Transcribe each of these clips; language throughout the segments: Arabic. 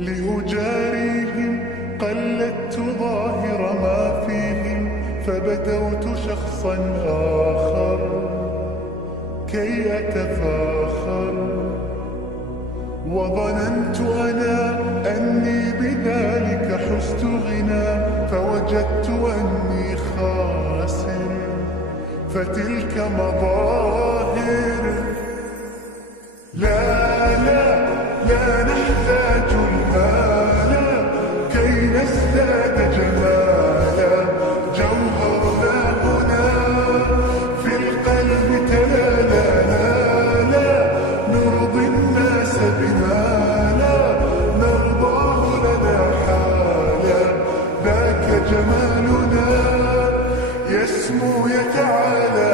لأجاريهم قلدت ظاهر ما فيهم، فبدوت شخصا آخر كي أتفاخر، وظننت أنا أني بذلك حزت غنى، فوجدت أني خاسر، فتلك مظاهر. لا لا لا نحتاج المال كي نزداد جمالا، جوهرنا هنا في القلب تلالا. لا لا نرضي الناس بما لا نرضاه لنا حالا، ذاك جمالنا يسمو يتعالى.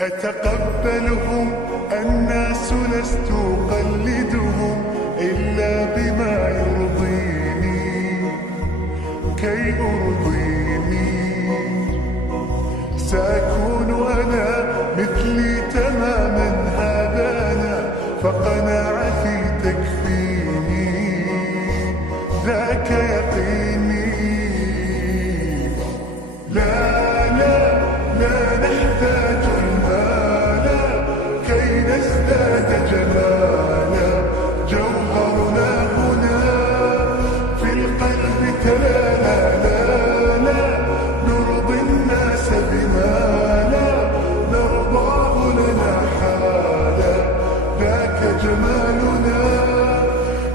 أتقبلهم الناس لست أقلدهم إلا بما يرضيني كي أرضيني، سأكون أنا مثلي تماما هذا أنا، فقناعتي تكفيني ذاك يقيني. لا لا لا نحتاج المال كي نزداد جمالا، جوهرنا هنا في القلب تلالا. لا لا نرضي الناس بما لا نرضاه لنا حالا، ذاك جمالنا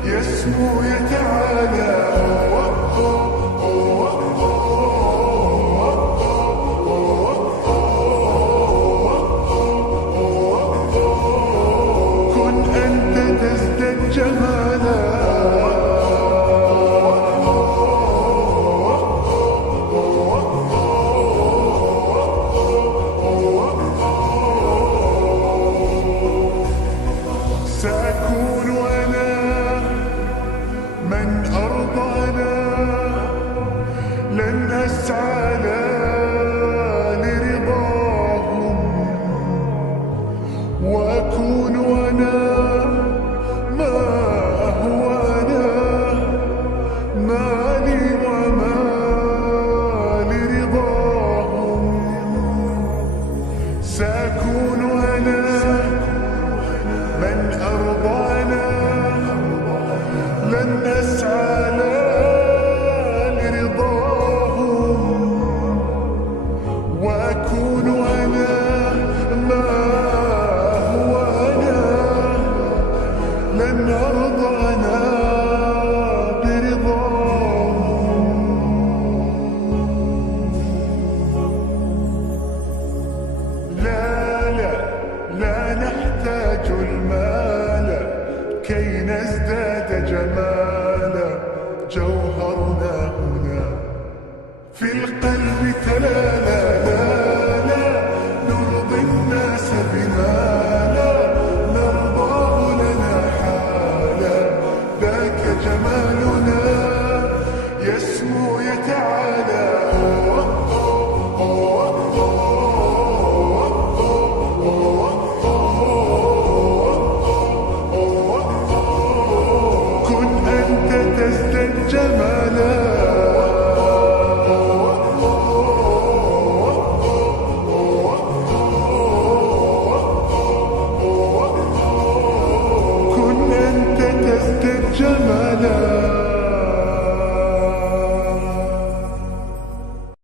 يسمو يتعالى. سأكون أنا من أرضانا، لن أسعى لرضاهم، وأكون أنا ما هو أنا، مالي وما لرضاهم. سأكون أنا من أرضانا، لن أسعى لرضاهم، وأكون أنا ما هو أنا، لن أرضى أنا برضاهم. لا لا لا نحتاج المال كي نزداد جمالا، جوهرنا هنا في القلب تلالا.